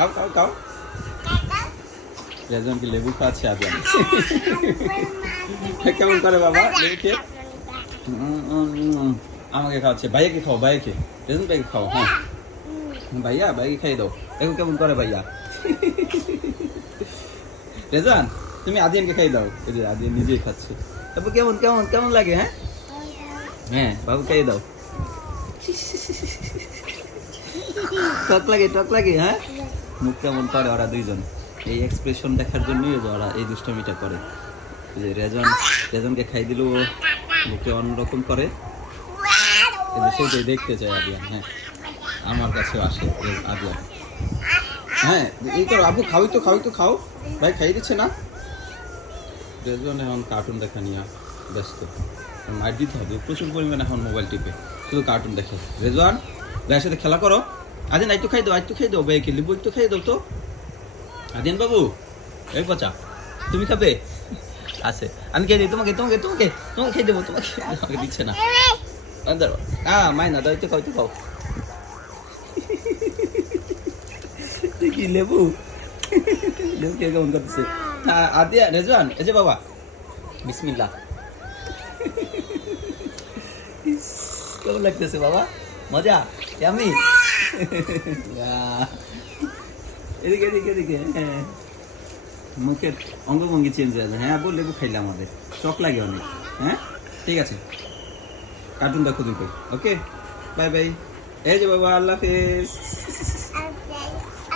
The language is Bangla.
খাও খাও খাও রেজনকে লেবু খাওয়াচ্ছে আজ আমি? কেমন করে বাবা? লেবু খেয়ে? উম, উম, উম, আমাকে খাওয়াচ্ছে। ভাইয়াকে খাও ভাইয়াকে। রেজন ভাইকে খাও হ্যাঁ। ভাইয়া ভাইকে খাইয়ে দাও। দেখো কেমন করে ভাইয়া। রেজান তুমি আদিয়ানকে খাই দাও। এই যে আদিয়ান নিজেই খাচ্ছে। তারপর কেমন কেমন কেমন লাগে হ্যাঁ? হ্যাঁ বাবু খাইয়ে দাও। টক লাগে টক লাগে হ্যাঁ? মুখ কেমন করে ওরা দুইজন? এই এক্সপ্রেশন দেখার জন্যই ওরা এই দুষ্টমিটা করে। যে রেজন, রেজনকে খাই দিল ও মুখে অন্যরকম করে। দেখতে চাই আদিয়ান হ্যাঁ। আমার কাছেও আসে আদিয়ান। হ্যাঁ এই তো আবু খাওয়াই তো খাওয়াই তো খাও। ভাই, খাইয়ে দিচ্ছে না? রেজন এখন কার্টুন দেখা নিয়ে ব্যস্ত। মার দিতে হবে, প্রচুর পরিমাণে এখন মোবাইল টিপে। শুধু কার্টুন দেখে। রেজওয়ান ভাইয়ের সাথে খেলা করো। আদিন একটু খাই দাও একটু খাই দাও ভাইকে লিবু একটু খাই দাও তো। আদিন বাবু, এই পচা, তুমি খাবে? আছে। আমি খেয়ে দিই, তোমাকে তোমাকে তোমাকে তোমাকে খেয়ে দেবো, তোমাকে আমাকে দিচ্ছে না। দাঁড়ো হ্যাঁ মাইনা, দাও, একটু খাও একটু খাও। কি লেবু? লেবু কে কেমন করতেছে আদিয়া, রেজওয়ান, এই যে বাবা। বিসমিল্লাহ। কেমন লাগতেছে বাবা? মজা? আমি এদিকে এদিকে এদিকে হ্যাঁ। মুখের অঙ্গভঙ্গি চেঞ্জ হয়ে যাবে হ্যাঁ বল, লেবু খাইলে আমাদের চক লাগে অনেক। হ্যাঁ? ঠিক আছে। কার্টুন দেখো তুমি ওকে বাই বাই এই যে বাবা, আল্লাহ হাফেজ।